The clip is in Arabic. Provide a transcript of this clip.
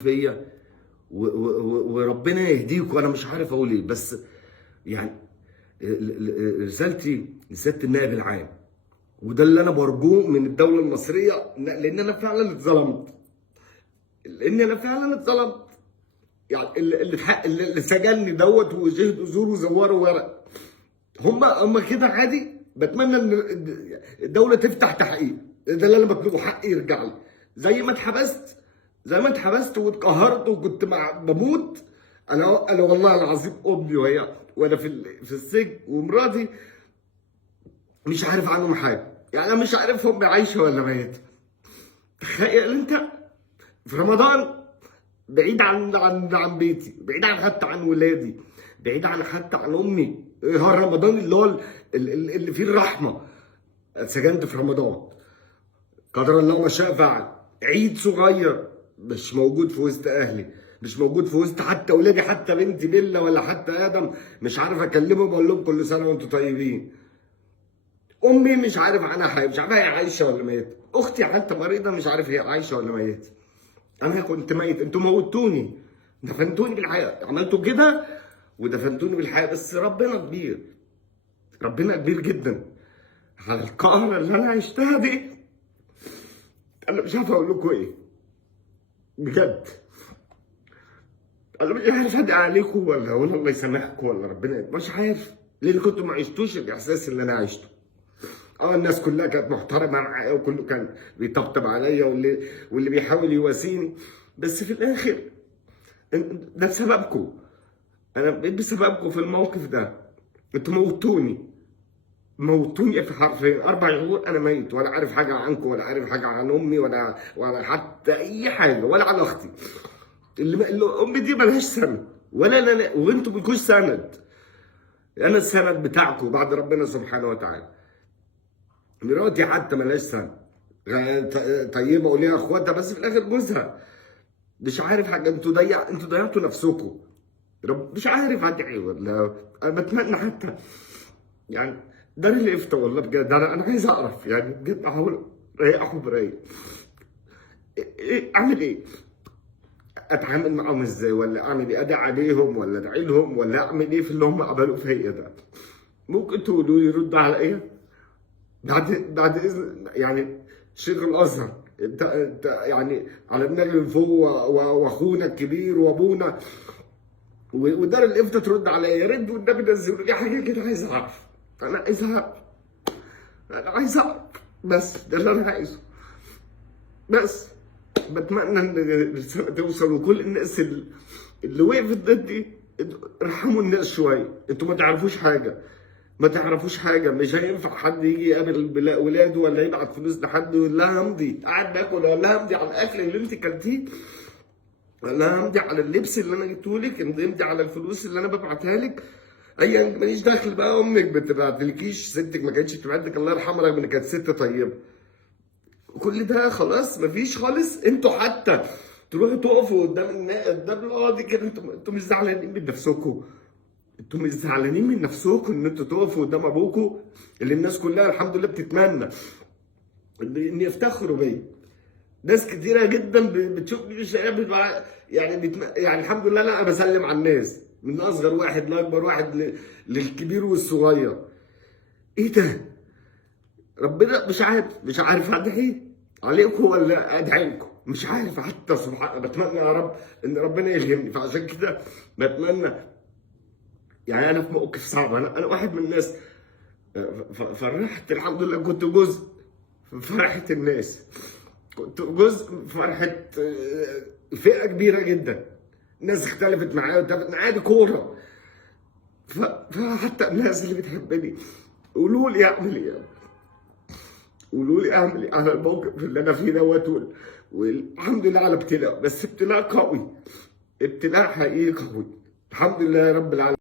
فيا وربنا يهديك، وانا مش عارف اقول ايه. بس يعني رسالتي لسياده النائب العام، وده اللي انا برجوه من الدوله المصريه، لان انا فعلا اتظلمت. يعني اللي سجنني دوت وشهدوا زور وزوروا ورق، هم كده عادي. بتمنى ان الدوله تفتح تحقيق، ده اللي انا بطلبه، حقي يرجع لي. زي ما اتحبست واتقهرت وكنت بموت. انا والله العظيم امي وانا في السجن، ومراتي مش عارف عنهم حاجه. يعني انا مش عارف امي عايشه ولا ميته. تخيل انت في رمضان بعيد عن بيتي، بعيد حتى عن ولادي، بعيد حتى عن امي. رمضان اللي هو اللي فيه الرحمه، اتسجنت في رمضان. قدر الله ما شاء فعل. عيد صغير مش موجود في وسط اهلي، مش موجود في وسط حتى اولادي، حتى بنتي بيلا ولا حتى ادم مش عارف اكلمهم اقول لهم كل سنه وانتم طيبين. امي مش عارف عنها حاجه، مش عارف هي عايشه ولا ميته. اختي حتى مريضه مش عارف هي عايشه ولا ميته. انا كنت ميت، انتوا موتوني، دفنتوني بالحياه، عملتوا كده ودفنتوني بالحياه. بس ربنا كبير، ربنا كبير جدا على القهر اللي انا عشتها دي. انا مش عارف اقول لكم ايه بجد. انا مش عارف ادعي عليكم ولا اقول الله يسامحكم ولا ربنا، مش عارف، لان كنتوا ما عشتوش الاحساس اللي انا عشته. الناس كلها كانت محترمه معايا، وكله كان بيطبطب عليا، واللي بيحاول يواسيني. بس في الاخر ده بسببكم. انا بقيت بسببكم في الموقف ده. انتوا موتوني في حرفين 4 شهور. انا ميت، ولا عارف حاجه عنكم، ولا عارف حاجه عن امي، ولا حتى اي حاجه، ولا عن اختي. اللي امي دي ملهاش سند، ولا انا، وانتوا مالكوش سند. انا السند بتاعكم بعد ربنا سبحانه وتعالى. مراتي حتى ملهاش سند، طيبه وليها اخواتها، بس في الاخر جوزها مش عارف حاجه. انتوا ضيعتوا نفسكم. مش عارف ادعي ولا. انا بتمنى حتى يعني دار الافتاء، والله بجد انا عايز اعرف، يعني بجد احاول اريحهم برايق. اعمل ايه؟ اتعامل معاهم ازاي؟ ولا اعمل ايه؟ ادعي عليهم ولا ادعي لهم ولا اعمل ايه في اللي هم عملوه فيا ده؟ ممكن تقولوا لي رد عليا بعد اذن يعني شيخ الازهر. انت يعني على دماغي من فوق، واخونا الكبير وابونا ودار الافتاء ترد عليا. يا ريت والنبي نزلوا لي حاجه كده، عايز اعرف. انا عايز اعرف بس ده اللي انا عايزه. بس بتمنى ان الرساله توصل، وكل الناس اللي وقفت ضدي ارحموا الناس شويه. انتوا ما تعرفوش حاجه. مش هينفع حد يجي يقابل ولاده، ولا يبعت فلوس لحد ويقول لها امضي قاعد باكل، ولا امضي على الاكل اللي انت كلتيه، ولا امضي على اللبس اللي انا جبته لك، امضي على الفلوس اللي انا ببعتها لك. ايا ماليش دخل بقى. امك بتبعتلكيش، ستك ما كانتش بتبعت لك، الله يرحمها، رغم ان كانت ست طيبه. كل ده خلاص مفيش خالص. انتوا حتى تروحوا تقفوا قدام القاضي كده، انتوا مش زعلانين من نفسكم؟ انتوا مش زعلانين من نفسكم ان انتوا تقفوا قدام ابوكم اللي الناس كلها الحمد لله بتتمنى ان يفتخروا بيا؟ ناس كتيره جدا بتشوفني في الشارع يعني الحمد لله انا بسلم على الناس، من اصغر واحد لاكبر واحد، للكبير والصغير. ايه ده؟ ربنا مش عارف ادعي عليكم ولا ادعي لكم، مش عارف حتى. سبحان، بتمنى يا رب ان ربنا يلهمني. فعشان كده بتمنى، يعني انا في موقف صعب. انا واحد من الناس فرحت الحمد لله، كنت جزء في فرحه الناس، كنت جزء في فرحه فئه كبيره جدا. ناس اختلفت معايا واتفقت معايا، دي كوره. فحتى الناس اللي بتحبني قولوا لي اعمل ايه، على الموقف اللي انا فيه دوت. والحمد لله على ابتلاء، بس ابتلاء قوي، ابتلاء حقيقي قوي. الحمد لله يا رب العالمين.